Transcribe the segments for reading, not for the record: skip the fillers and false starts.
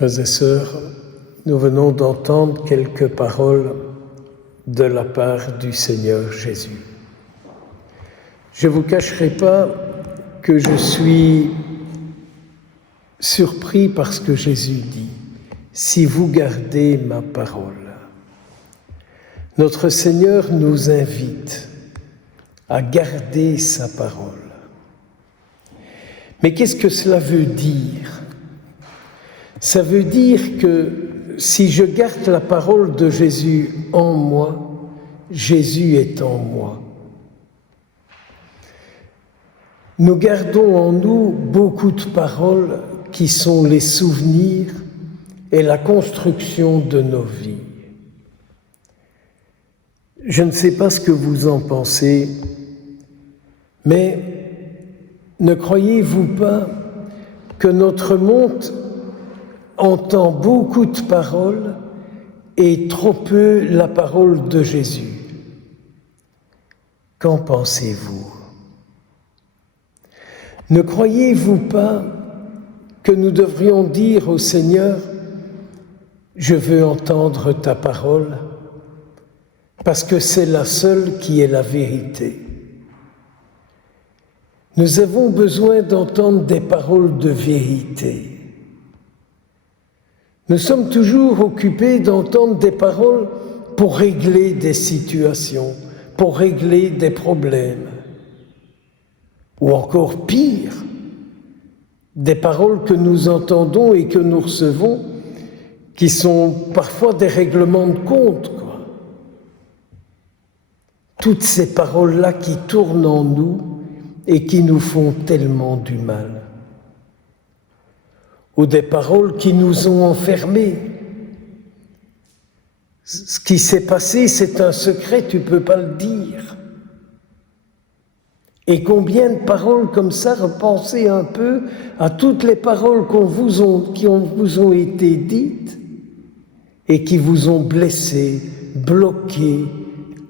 Frères et sœurs, nous venons d'entendre quelques paroles de la part du Seigneur Jésus. Je ne vous cacherai pas que je suis surpris par ce que Jésus dit. Si vous gardez ma parole. Notre Seigneur nous invite à garder sa parole. Mais qu'est-ce que cela veut dire? Ça veut dire que si je garde la parole de Jésus en moi, Jésus est en moi. Nous gardons en nous beaucoup de paroles qui sont les souvenirs et la construction de nos vies. Je ne sais pas ce que vous en pensez, mais ne croyez-vous pas que notre monde entend beaucoup de paroles et trop peu la parole de Jésus? Qu'en pensez-vous? Ne croyez-vous pas que nous devrions dire au Seigneur « Je veux entendre ta parole » parce que c'est la seule qui est la vérité. Nous avons besoin d'entendre des paroles de vérité. Nous sommes toujours occupés d'entendre des paroles pour régler des situations, pour régler des problèmes. Ou encore pire, des paroles que nous entendons et que nous recevons qui sont parfois des règlements de compte. Toutes ces paroles-là qui tournent en nous et qui nous font tellement du mal. Ou des paroles qui nous ont enfermés. Ce qui s'est passé, c'est un secret, tu ne peux pas le dire. Et combien de paroles comme ça, repensez un peu à toutes les paroles qui vous ont été dites et qui vous ont blessé, bloqué,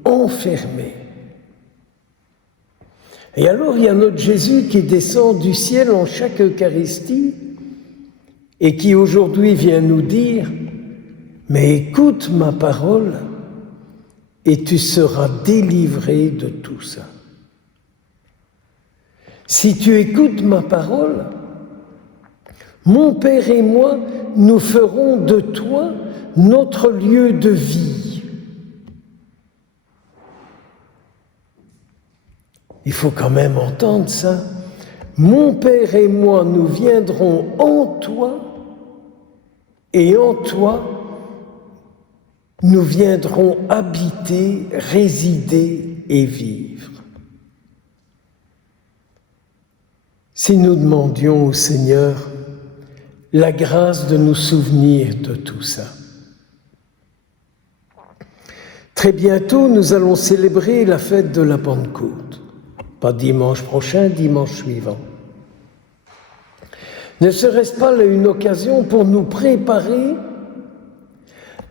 enfermé. Et alors il y a notre Jésus qui descend du ciel en chaque Eucharistie et qui aujourd'hui vient nous dire « Mais écoute ma parole et tu seras délivré de tout ça. » Si tu écoutes ma parole, mon Père et moi, nous ferons de toi notre lieu de vie. Il faut quand même entendre ça. Mon Père et moi, nous viendrons en toi, et en toi, nous viendrons habiter, résider et vivre. Si nous demandions au Seigneur la grâce de nous souvenir de tout ça. Très bientôt, nous allons célébrer la fête de la Pentecôte. Pas dimanche prochain, dimanche suivant. Ne serait-ce pas là une occasion pour nous préparer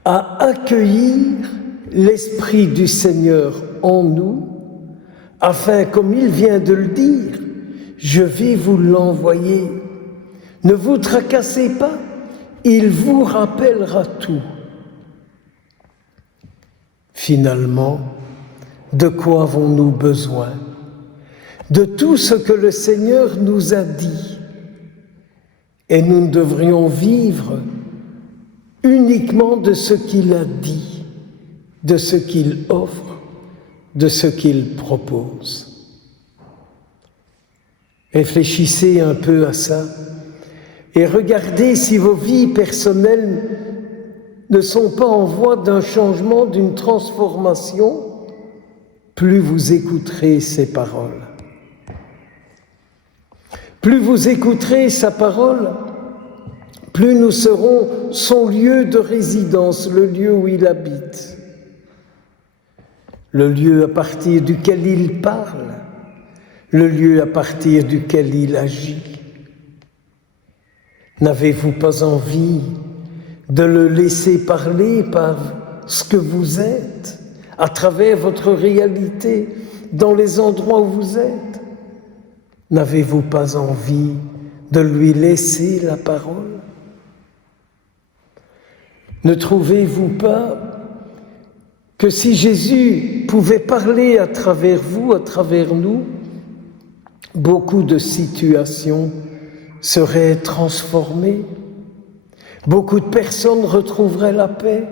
à accueillir l'Esprit du Seigneur en nous, afin, comme il vient de le dire, je vais vous l'envoyer. Ne vous tracassez pas, il vous rappellera tout. Finalement, de quoi avons-nous besoin? De tout ce que le Seigneur nous a dit. Et nous ne devrions vivre uniquement de ce qu'il a dit, de ce qu'il offre, de ce qu'il propose. Réfléchissez un peu à ça et regardez si vos vies personnelles ne sont pas en voie d'un changement, d'une transformation, plus vous écouterez ses paroles. Plus vous écouterez sa parole, plus nous serons son lieu de résidence, le lieu où il habite, le lieu à partir duquel il parle, le lieu à partir duquel il agit. N'avez-vous pas envie de le laisser parler par ce que vous êtes, à travers votre réalité, dans les endroits où vous êtes? N'avez-vous pas envie de lui laisser la parole? Ne trouvez-vous pas que si Jésus pouvait parler à travers vous, à travers nous, beaucoup de situations seraient transformées, beaucoup de personnes retrouveraient la paix,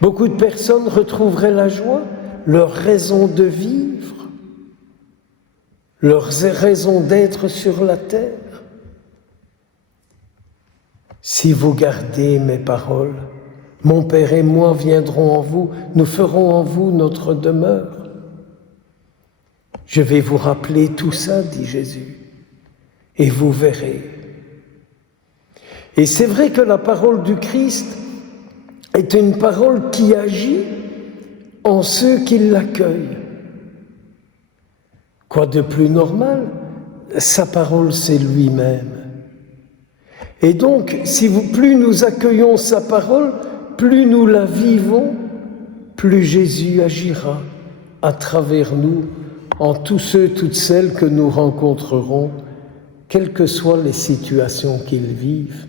beaucoup de personnes retrouveraient la joie, leur raison de vivre, leur raison d'être sur la terre. Si vous gardez mes paroles, mon Père et moi viendrons en vous, nous ferons en vous notre demeure. Je vais vous rappeler tout ça, dit Jésus, et vous verrez. Et c'est vrai que la parole du Christ est une parole qui agit en ceux qui l'accueillent. Quoi de plus normal? Sa parole, c'est lui-même. Et donc, plus nous accueillons sa parole, plus nous la vivons, plus Jésus agira à travers nous, en tous ceux, toutes celles que nous rencontrerons, quelles que soient les situations qu'ils vivent,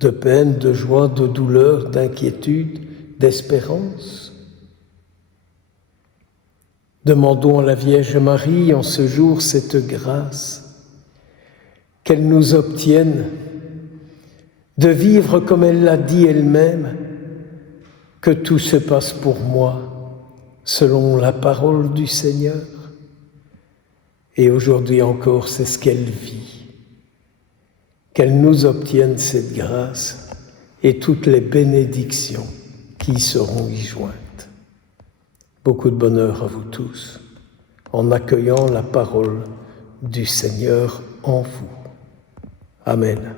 de peine, de joie, de douleur, d'inquiétude, d'espérance. Demandons à la Vierge Marie en ce jour cette grâce, qu'elle nous obtienne de vivre comme elle l'a dit elle-même, que tout se passe pour moi selon la parole du Seigneur. Et aujourd'hui encore, c'est ce qu'elle vit. Qu'elle nous obtienne cette grâce et toutes les bénédictions qui seront y jointes. Beaucoup de bonheur à vous tous, en accueillant la parole du Seigneur en vous. Amen.